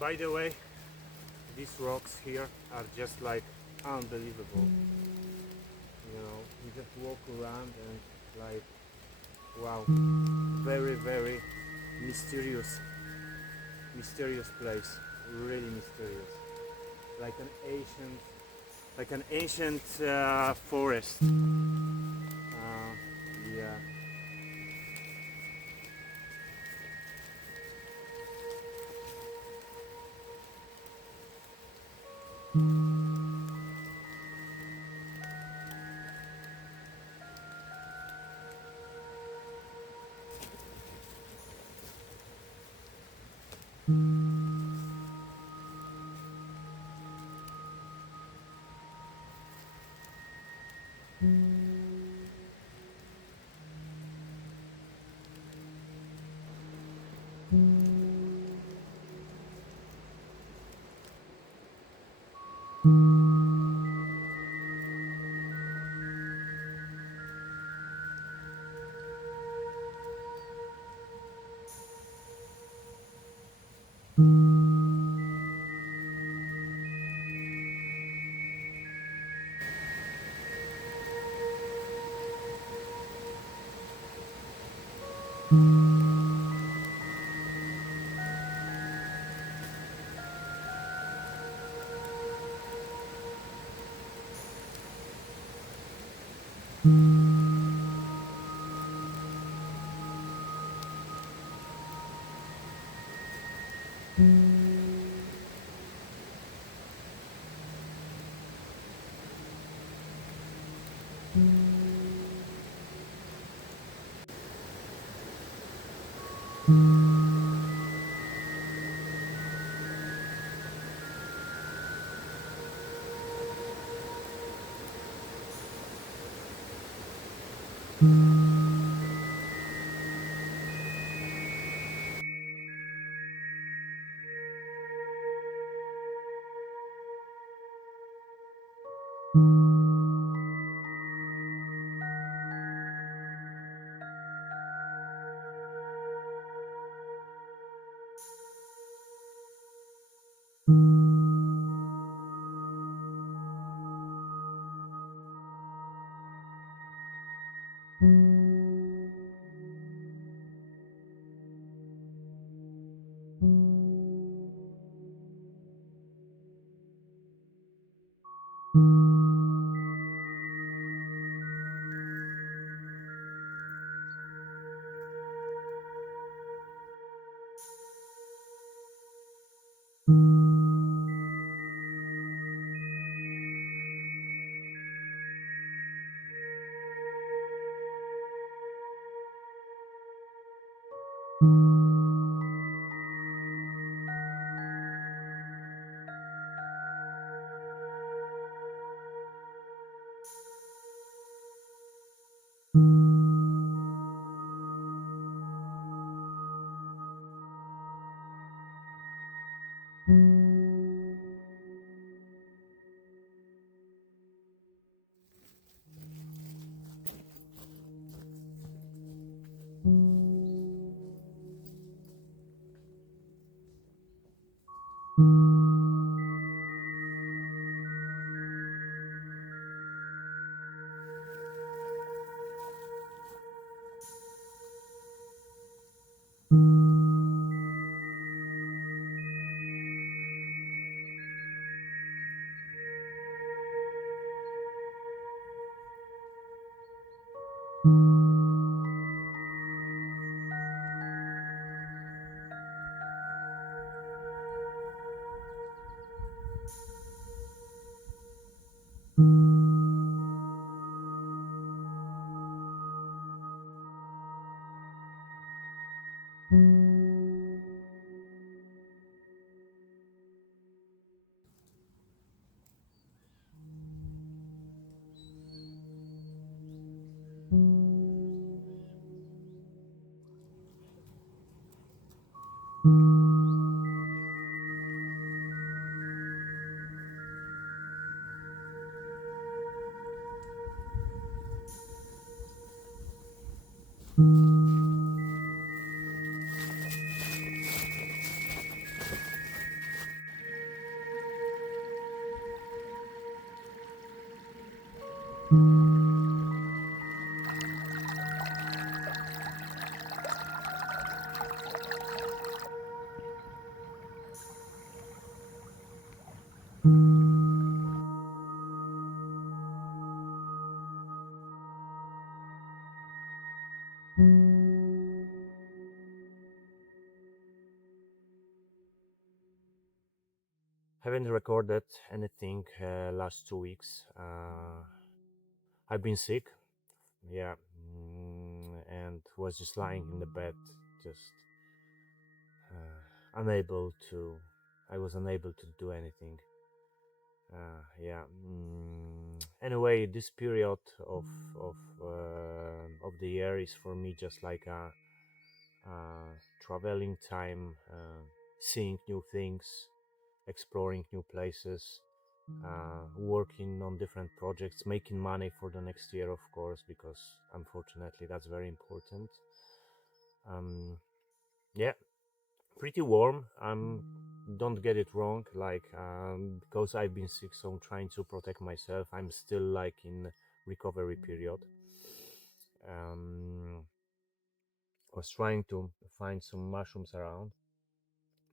By the way, these rocks here are just like unbelievable. You know, you just walk around and like, wow, very, very mysterious place, really mysterious, like an ancient forest. Yeah. Haven't recorded anything last 2 weeks. I've been sick, yeah, and was just lying in the bed, just unable to. I was unable to do anything. Yeah. Anyway, this period of the year is for me just like a traveling time, seeing new things, exploring new places, working on different projects, making money for the next year, of course, because unfortunately that's very important. Um, yeah, pretty warm. Don't get it wrong, like because I've been sick, so I'm trying to protect myself. I'm still like in recovery period. Um, I was trying to find some mushrooms around,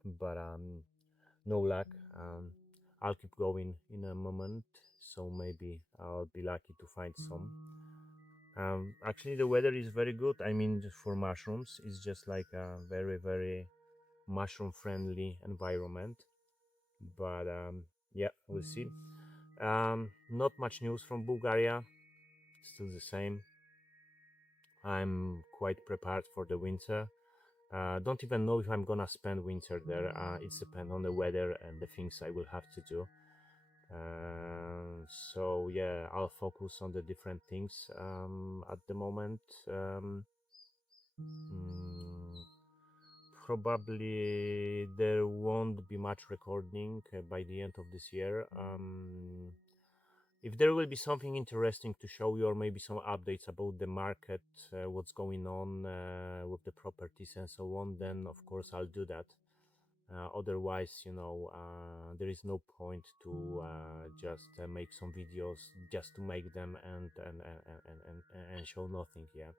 but no luck. I'll keep going in a moment, so maybe I'll be lucky to find some. Actually, the weather is very good. I mean, just for mushrooms, it's just like a very, very mushroom friendly environment. But yeah, we'll see. Not much news from Bulgaria, still the same. I'm quite prepared for the winter. Don't even know if I'm gonna spend winter there. It's depend on the weather and the things I will have to do. So yeah, I'll focus on the different things at the moment. Mm, Probably there won't be much recording by the end of this year. If there will be something interesting to show you, or maybe some updates about the market, what's going on with the properties and so on, then of course I'll do that. Otherwise, there is no point to just make some videos just to make them and show nothing. Yeah,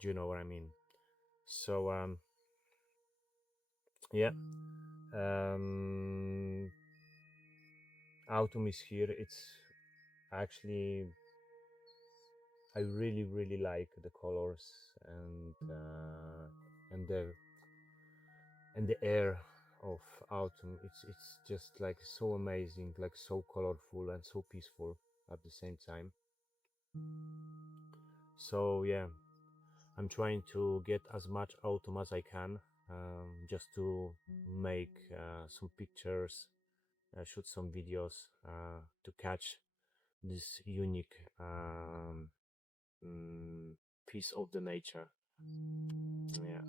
do you know what I mean? So yeah, um, autumn is here. It's actually, I really really like the colors and the air of autumn. It's just like so amazing, like so colorful and so peaceful at the same time. So yeah, I'm trying to get as much autumn as I can, just to make some pictures, shoot some videos to catch this unique mm, piece of the nature. Yeah.